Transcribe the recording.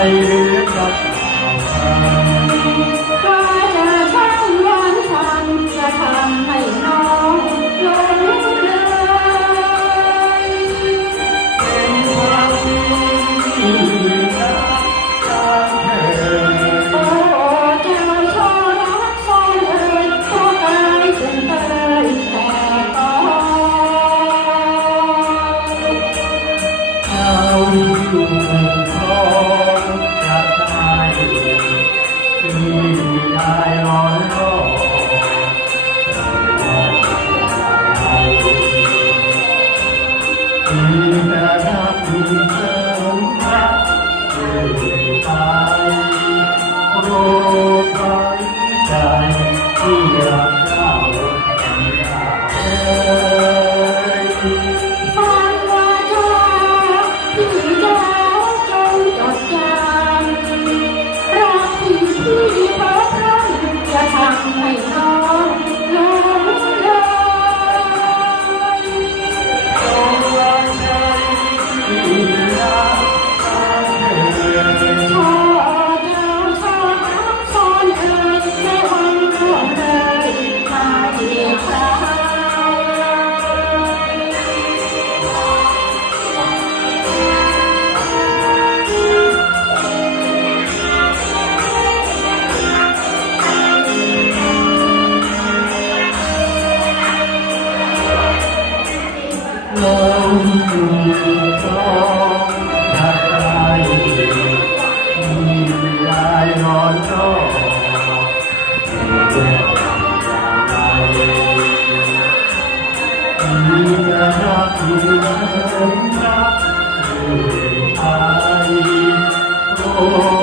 หรือกับก็จะช่างวันฉันจะทำให้น้องหลงเลยเป็นความจริงที่รักการเธอโอ้เจ้าช่อรักซ่อนเอ่ยพวกอายจนเตยแต่ก่อนเจ้าอยู่ครองจะตายที่ได้ร้อนรอที่จะรักอยู่เสมอรักเรื่อยไปโปรดไว้ใจที่รักเจ้าเอ่ยฟังว่าเจ้าพี่เจ้าจงจดจำรักที่พี่เพราะรักจะทำให้น้องหลงเลย จงรักใจที่รักการเธอช่อเจ้าช่อรักซ่อนเอ่ยในห้องร่วงเลยมาอีกครั้เราอยู่พร้อมจะตายมีลายนอนรอมีจะรักอยู่เหมือนรักเรื่อยไปโปร